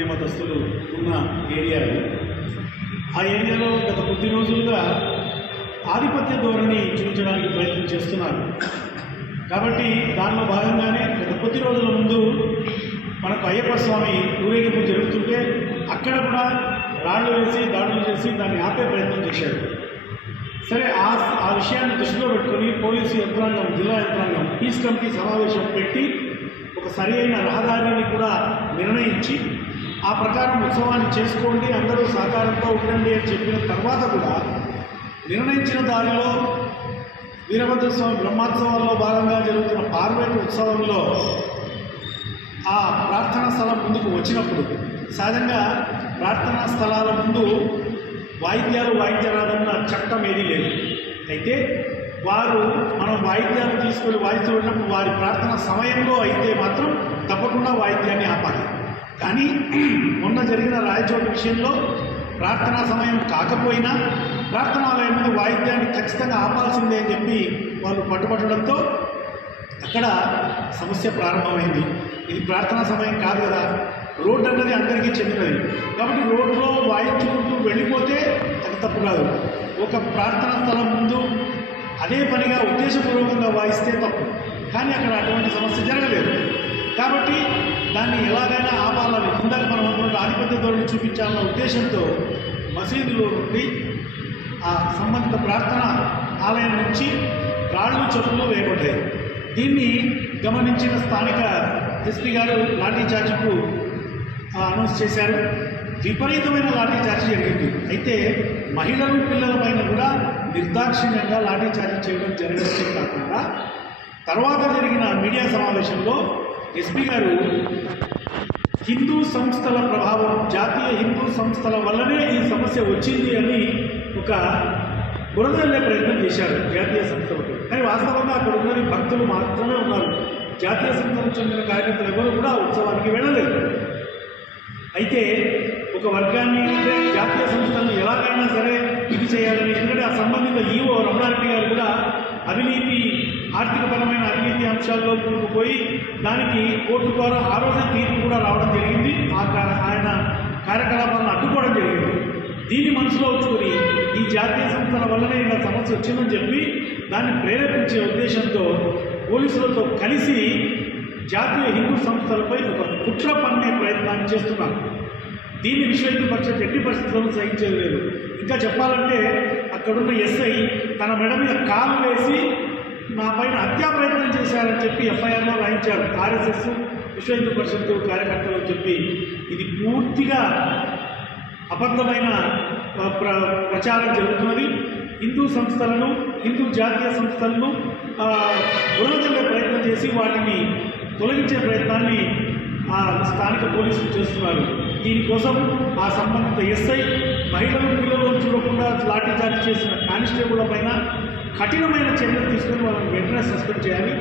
అన్య మతస్థులు ఉన్న ఏరియా అది. ఆ ఏరియాలో గత కొద్ది రోజులుగా ఆధిపత్య ధోరణి చూపించడానికి ప్రయత్నం చేస్తున్నారు. కాబట్టి దానిలో భాగంగానే గత కొద్ది రోజుల ముందు మనకు అయ్యప్ప స్వామి ఊరేగింపు జరుగుతుంటే అక్కడ కూడా రాళ్లు వేసి దాడులు చేసి దాన్ని ఆపే ప్రయత్నం చేశాడు. సరే, ఆ విషయాన్ని దృష్టిలో పెట్టుకొని పోలీసు యంత్రాంగం, జిల్లా యంత్రాంగం పీస్ కమిటీ సమావేశం పెట్టి ఒక సరి అయిన రహదారిని కూడా నిర్ణయించి ఆ ప్రకారం ఉత్సవాన్ని చేసుకోండి, అందరూ సహకారంతో ఉండండి అని చెప్పిన తర్వాత కూడా నిర్ణయించిన దారిలో వీరభద్రస్వామి బ్రహ్మోత్సవాల్లో భాగంగా జరుగుతున్న పార్వేట ఉత్సవంలో ఆ ప్రార్థనా స్థలం ముందుకు వచ్చినప్పుడు సహజంగా ప్రార్థనా స్థలాల ముందు వాయిద్యాలు వాయించరాదన్న చట్టం ఏదీ లేదు. అయితే వారు మనం వాయిద్యాలు తీసుకొని వాయిస్తూ ఉన్నప్పుడు వారి ప్రార్థన సమయంలో అయితే మాత్రం తప్పకుండా వాయిద్యాన్ని ఆపాలి. కానీ మొన్న జరిగిన రాయచోటి విషయంలో ప్రార్థనా సమయం కాకపోయినా ప్రార్థనాలయం మీద వాయిద్యాన్ని ఖచ్చితంగా ఆపాల్సిందే అని చెప్పి వాళ్ళు పట్టుబట్టడంతో అక్కడ సమస్య ప్రారంభమైంది. ఇది ప్రార్థనా సమయం కాదు కదా, రోడ్డు అన్నది అందరికీ చెందినది. కాబట్టి రోడ్లో వాయించుకుంటూ వెళ్ళిపోతే అది తప్పు కాదు. ఒక ప్రార్థనా స్థలం ముందు అదే పనిగా ఉద్దేశపూర్వకంగా వాయిస్తే తప్పు. కానీ అక్కడ అటువంటి సమస్య జరగలేదు. కాబట్టి దాన్ని ఎలాగైనా ఆపాలని, ఇందాక మనం అనుకున్న ఆధిపత్య ధోరణి చూపించాలన్న ఉద్దేశంతో మసీదులో నుండి ఆ సంబంధిత ప్రార్థన ఆలయం నుంచి రాళ్ళు చెప్పులు వేయబడ్డాయి. దీన్ని గమనించిన స్థానిక ఎస్పీ గారు లాఠీ చార్జ్కు అనౌన్స్ చేశారు. విపరీతమైన లాఠీ చార్జ్ జరిగింది. అయితే మహిళలు, పిల్లల పైన కూడా నిర్దాక్షిణ్యంగా లాఠీ చార్జ్ చేయడం జరగడం కాకుండా తర్వాత జరిగిన మీడియా సమావేశంలో ఎస్పీ గారు హిందూ సంస్థల ప్రభావం, జాతీయ హిందూ సంస్థల వల్లనే ఈ సమస్య వచ్చింది అని ఒక బురదల్లే ప్రయత్నం చేశారు జాతీయ సంస్థలకు. కానీ వాస్తవంగా అక్కడ ఉన్నది భక్తులు మాత్రమే ఉన్నారు. జాతీయ సంస్థలకు చెందిన కార్యకర్తలు ఎవరు కూడా ఉత్సవానికి వెళ్ళలేదు. అయితే ఒక వర్గాన్ని, అంటే జాతీయ సంస్థలను ఎలాగైనా సరే ఇది చేయాలని, ఎందుకంటే ఆ సంబంధిత ఈవో రమణారెడ్డి గారు కూడా అవినీతి, ఆర్థికపరమైన అవినీతి అంశాల్లో కూరుకుపోయి దానికి కోర్టు ద్వారా ఆ రోజే తీర్పు కూడా రావడం జరిగింది. ఆయన కార్యకలాపాలను అడ్డుకోవడం జరిగింది. దీన్ని మనసులో ఉంచుకొని ఈ జాతీయ సంస్థల వల్లనే ఇలా సమస్య వచ్చిందని చెప్పి దాన్ని ప్రేరేపించే ఉద్దేశంతో పోలీసులతో కలిసి జాతీయ హిందూ సంస్థలపై ఒక కుట్ర పన్నే ప్రయత్నాన్ని చేస్తున్నారు. దీన్ని విశ్వ హిందూ పరిషత్ ఎట్టి పరిస్థితులను సహించేది లేదు. ఇంకా చెప్పాలంటే అక్కడున్న ఎస్ఐ తన మెడ మీద కాలు వేసి నా పైన హత్యా ప్రయత్నం చేశారని చెప్పి ఎఫ్ఐఆర్లో రాయించారు. ఆర్ఎస్ఎస్, విశ్వ హిందూ పరిషత్ కార్యకర్తలు అని చెప్పి ఇది పూర్తిగా అబద్ధమైన ప్రచారం జరుగుతున్నది. హిందూ సంస్థలను, హిందూ జాతీయ సంస్థలను బురదజల్లే ప్రయత్నం చేసి వాటిని తొలగించే ప్రయత్నాన్ని స్థానిక పోలీసులు చేస్తున్నారు. దీనికోసం ఆ సంబంధిత ఎస్ఐ మహిళలు, పిల్లలు చూడకుండా లాఠీ చార్జ్ చేసిన కానిస్టేబుళ్ల పైన కఠినమైన చర్యలు తీసుకొని వాళ్ళని వెంటనే సస్పెండ్ చేయాలి.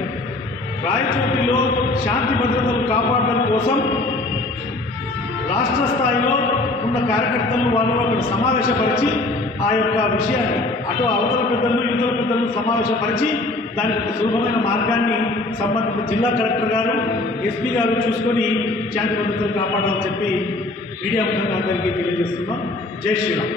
రాయచోటిలో శాంతి భద్రతలు కాపాడడం కోసం రాష్ట్ర స్థాయిలో ఉన్న కార్యకర్తలను వాళ్ళు అక్కడ సమావేశపరిచి ఆ యొక్క విషయాన్ని అటు అవతల పెద్దలను, యువతల పెద్దలను సమావేశపరిచి దానికి ఒక సులభమైన మార్గాన్ని సంబంధిత జిల్లా కలెక్టర్ గారు, ఎస్పీ గారు చూసుకొని శాంతి భద్రతలు కాపాడాలని చెప్పి మీడియా ముఖంగా అందరికీ తెలియజేస్తున్నాం. జై శ్రీరామ్.